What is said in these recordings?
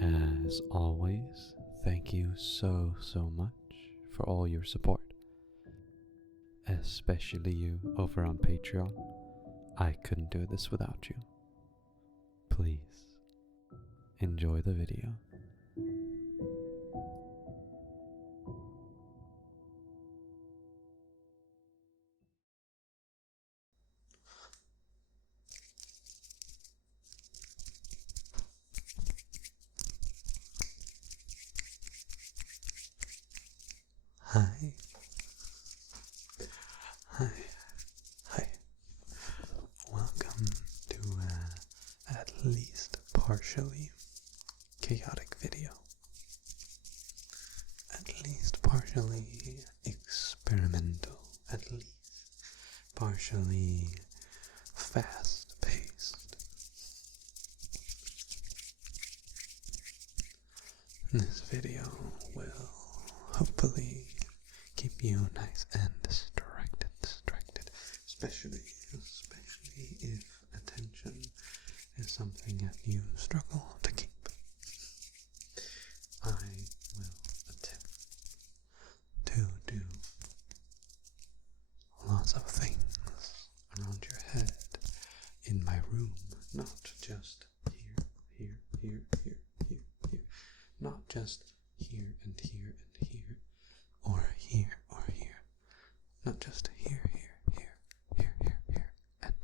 As always, thank you so much for all your support, especially you over on Patreon. I couldn't do this without you. Please enjoy the video. Hi. Welcome to at least partially chaotic video. At least partially experimental. At least partially fast-paced. This video will hopefully keep you nice and distracted, especially if attention is something that you struggle to keep. I will attempt to do lots of things around your head in my room, not just here, not just here and here and here, or here, not just here, and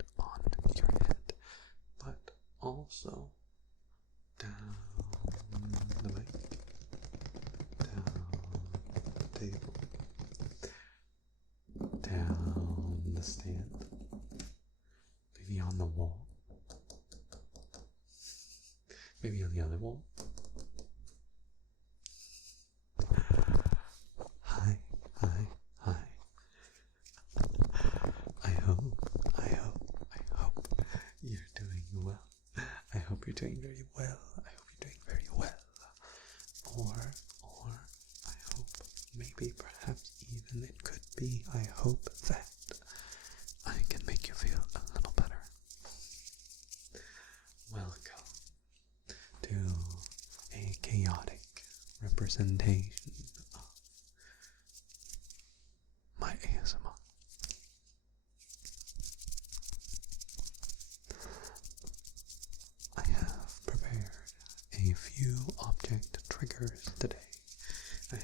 on your head, but also down the mic, down the table, down the stand, maybe on the wall, maybe on the other wall. Hi. I hope you're doing well. I hope you're doing very well. Or I hope, maybe, perhaps even it could be, I hope that I can make you feel a little better. Welcome to a chaotic representation of my ASMR. I have prepared a few object triggers today. But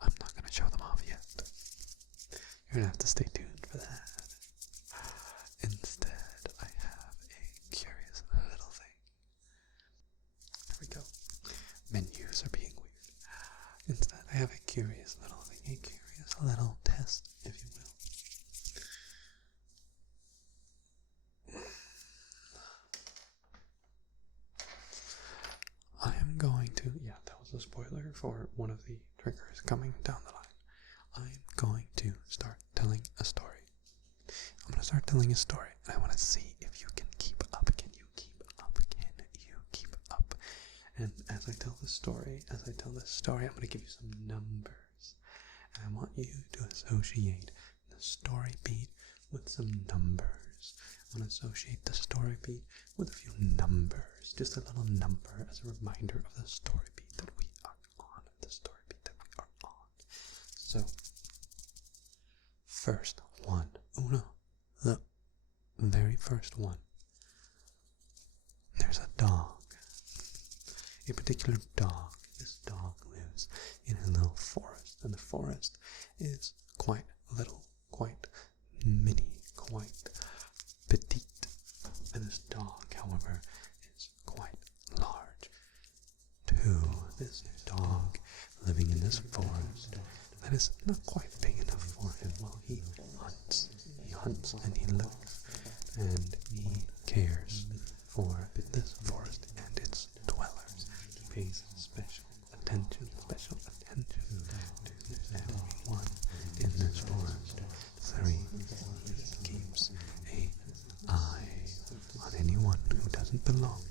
I'm not going to show them off yet. You're going to have to stay tuned for that. Instead, I have a curious little thing. There we go. Menus are being weird. Instead, I have a curious little thing, a curious little test, if you will. I am going to, that was a spoiler for one of the triggers coming down the line. I'm going to start telling a story. I'm going to start telling a story, and I want to see if you can keep up. Can you keep up? And as I tell this story, I'm going to give you some numbers. And I want you to associate the story beat with some numbers. I want to associate the story beat with a few numbers. Just a little number as a reminder of the story beat that we are on. So, first one. The very first one. There's a dog. A particular dog. This dog lives in a little forest, and the forest is quite little, quite mini, quite petite. And this dog, however, is quite large. This dog living in this forest that is not quite big enough for him. While he hunts and he looks and he cares for this forest and its dwellers. He pays special attention to everyone in this forest. 3. He keeps an eye on anyone who doesn't belong.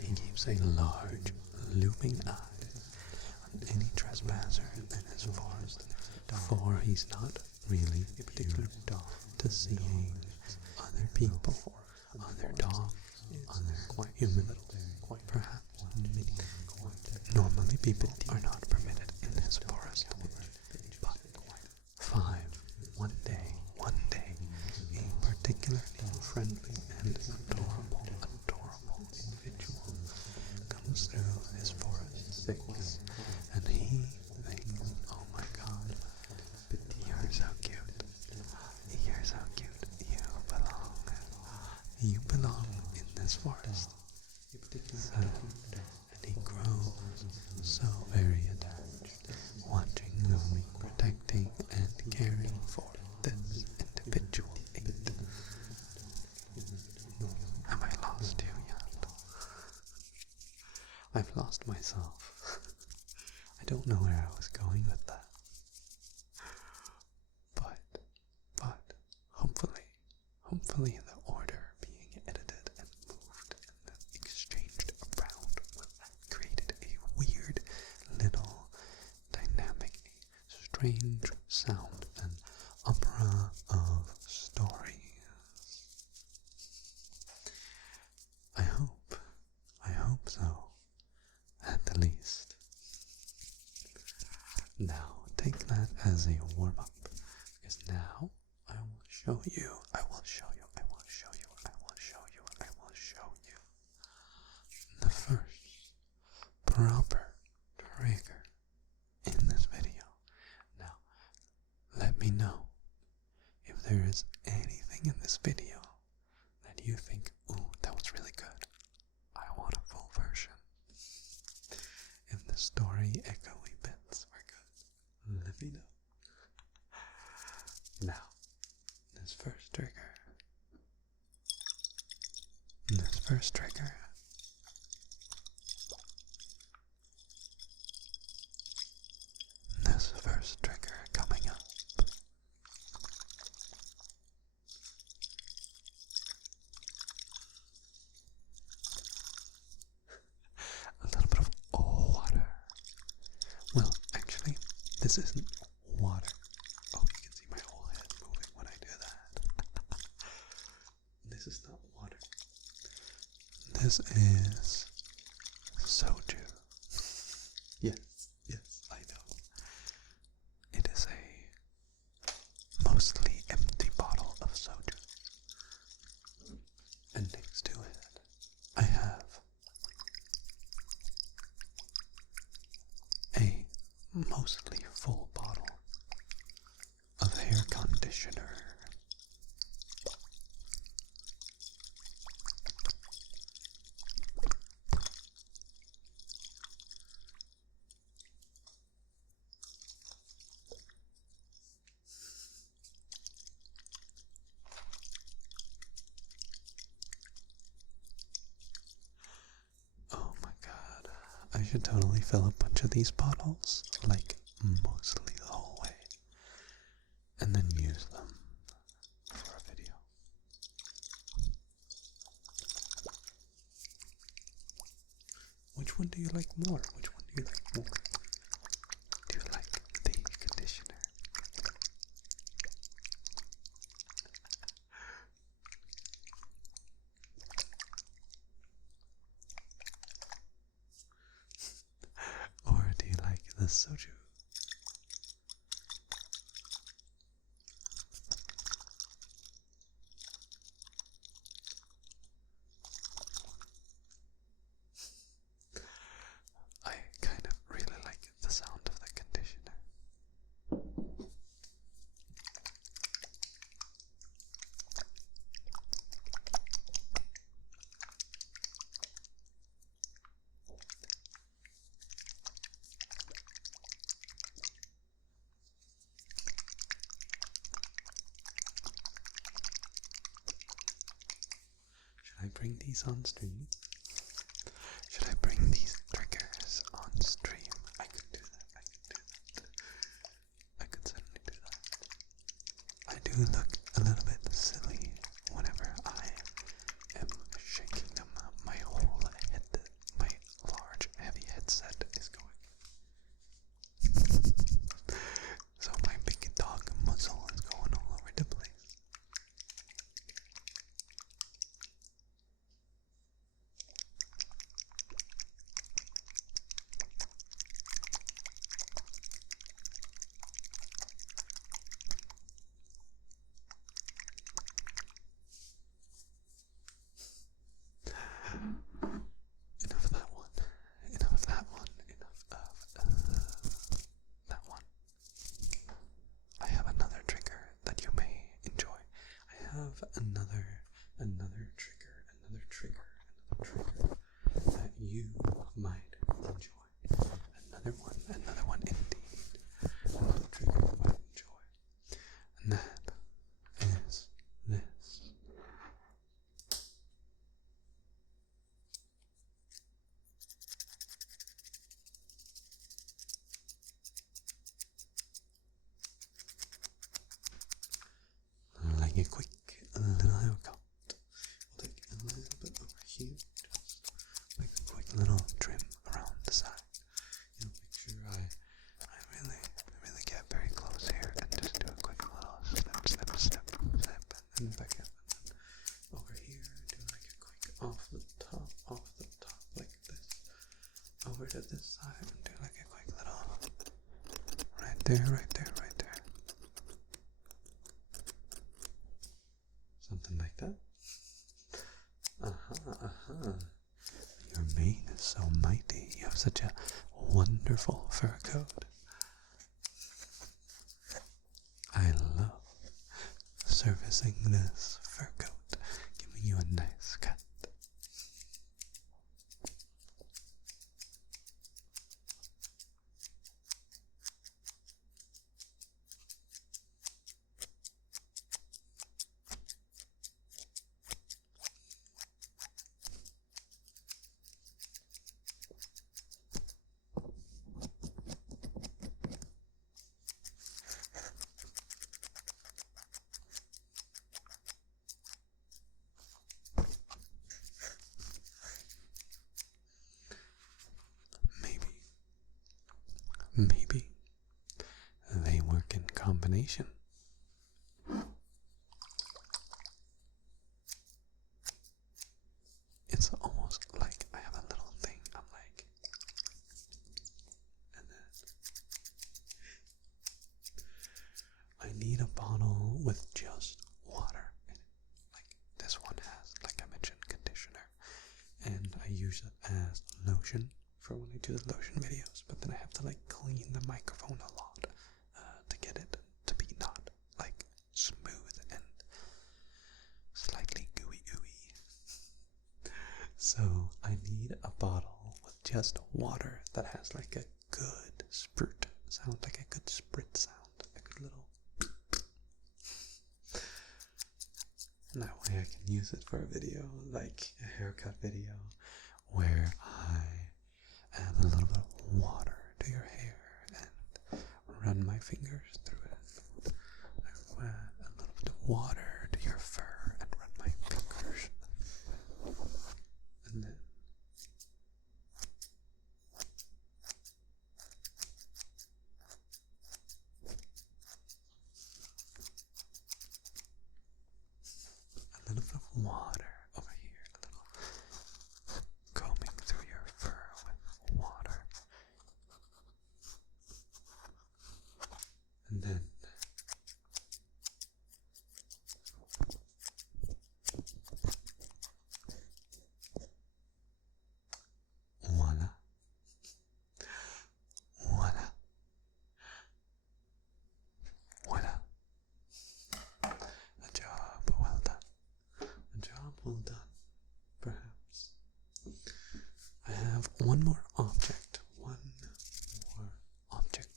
He keeps a large, looming eye on any trespasser in his forest. for he's not really a particular dog to seeing other people, other dogs, other human, perhaps many. Normally people are not permitted in this forest, but one day, a particularly friendly and adorable individual comes through his forest thickets, and he thinks, oh my god, you're so cute, you belong in this forest. So, and he grows so very attached, watching them, protecting and caring for this individual. Have I lost you yet? I've lost myself. I don't know where I was going with that. But hopefully the order being edited and moved and exchanged around will have created a weird little dynamic, strange sound, an opera of stories. I hope so, at the least. Now take that as a warm-up, because now I will show you the first proper trigger in this video. Now, let me know if there is anything in this video that you think, ooh, that was really good. I want a full version. If the story echoey bits were good, let me know. Now, this first trigger. This first trigger coming up. A little bit of water. Well, actually, this isn't water. Oh, you can see my whole head moving when I do that. This is not water. This is soju. Yes, I know. It is a mostly empty bottle of soju. And next to it, I have a mostly full bottle of hair conditioner. I should totally fill a bunch of these bottles, like mostly the whole way, and then use them for a video. Which one do you like more? Do you like the conditioner? Or do you like the soju? I kind of really like the sound of the conditioner. Should I bring these on stream? Should I bring these triggers on stream? I could do that. I could certainly do that. I do look a little bit silly whenever I am shaking them. My whole head, my large heavy headset is going. So my there, right there, right there. Something like that. Your mane is so mighty. You have such a wonderful fur coat. I love servicing this fur coat, giving you a nice cut. Maybe they work in combination. It's almost like I have a little thing. I'm like, and then I need a bottle with just water in it. Like this one has, like I mentioned, conditioner, and I use it as lotion for when I do the lotion videos, but then I have to like clean the microphone a lot to get it to be not like smooth and slightly gooey. So I need a bottle with just water that has like a good spurt sound, like a good sprit sound, a good little. And that way I can use it for a video, like a haircut video, where I add a little bit of water to your hair and run my fingers through it. I add a little bit of water to your fur and run my fingers. And then a little bit of water over here, a little combing through your fur with water. And then voila. Voila. Voila. A job well done. A job well done, perhaps. I have one more object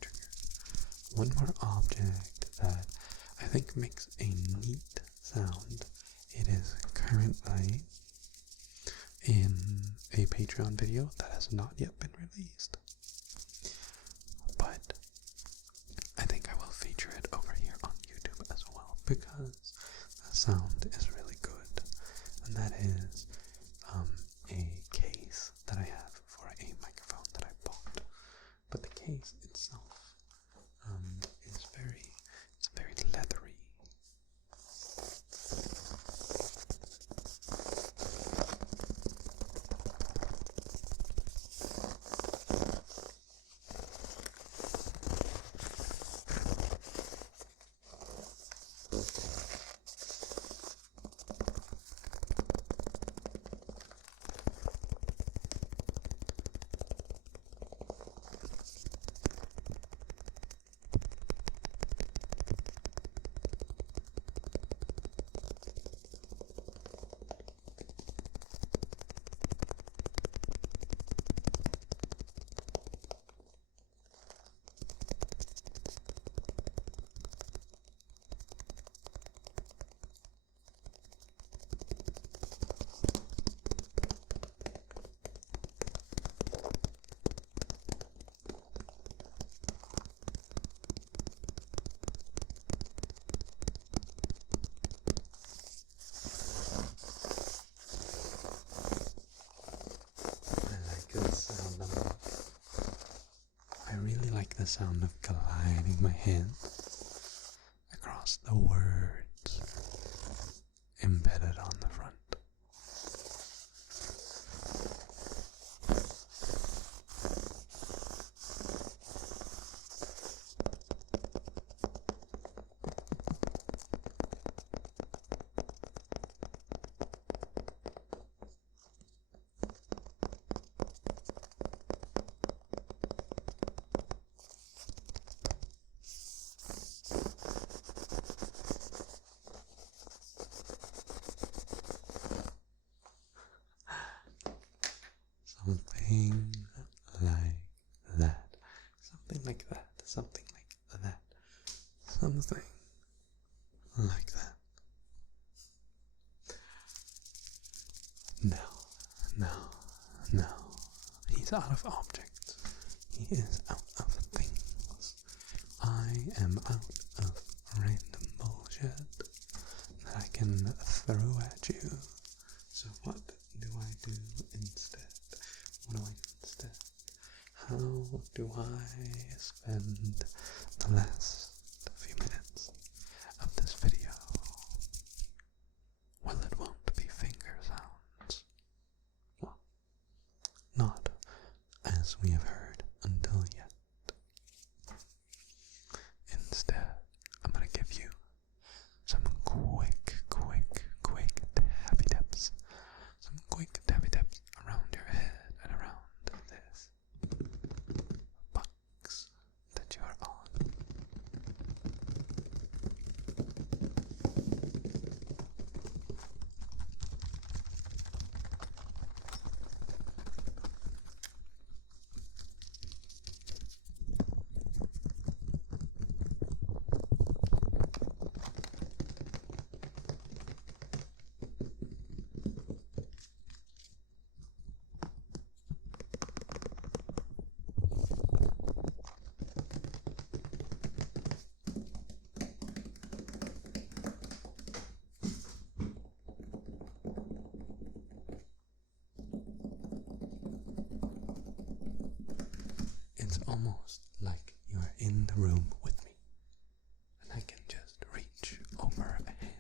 trigger. One more object that I think makes a neat sound. It is currently in a Patreon video that has not yet been released, but I think I will feature it over here on YouTube as well because the sound is really good, and that is a case that I have for a microphone that I bought. But the case itself is very leathery. The sound of gliding my hands across the words embedded on the front. something like that. Now, he's out of objects. He is out of things. I am out of random bullshit that I can throw at you. So what do I do instead? What do I do instead? How do I spend the last few minutes of this video? Well, it won't be finger sounds. Well, not as we have heard until yet. Instead, I'm gonna give you some quick tabby tips. Some quick tabby tips around your head and around this box that you are on. It's almost like you're in the room with me, and I can just reach over a hand.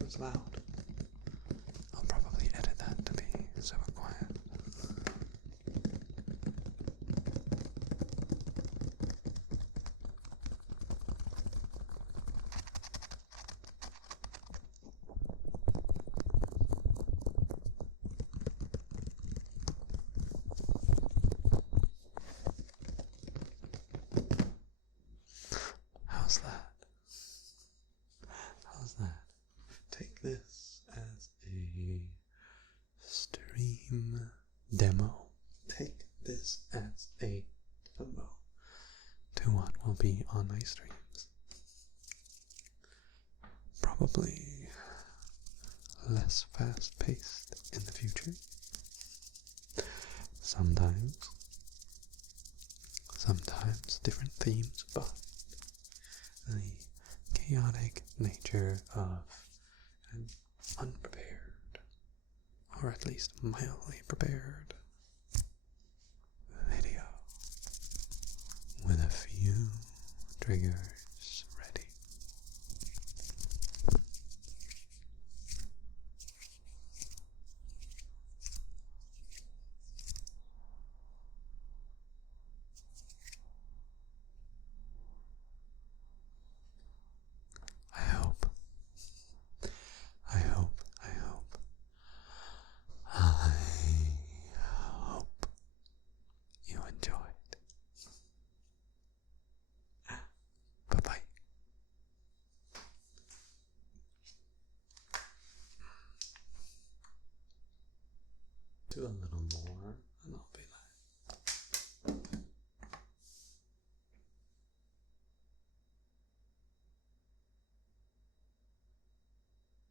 It's loud. I'll probably edit that to be super quiet. How's that? How's that? Take this as a stream demo. Take this as a demo to what will be on my streams. Probably less fast-paced in the future. Sometimes different themes, but the chaotic nature of an unprepared, or at least mildly prepared, video with a few triggers ready. I hope you enjoyed. Bye-bye. Do a little more.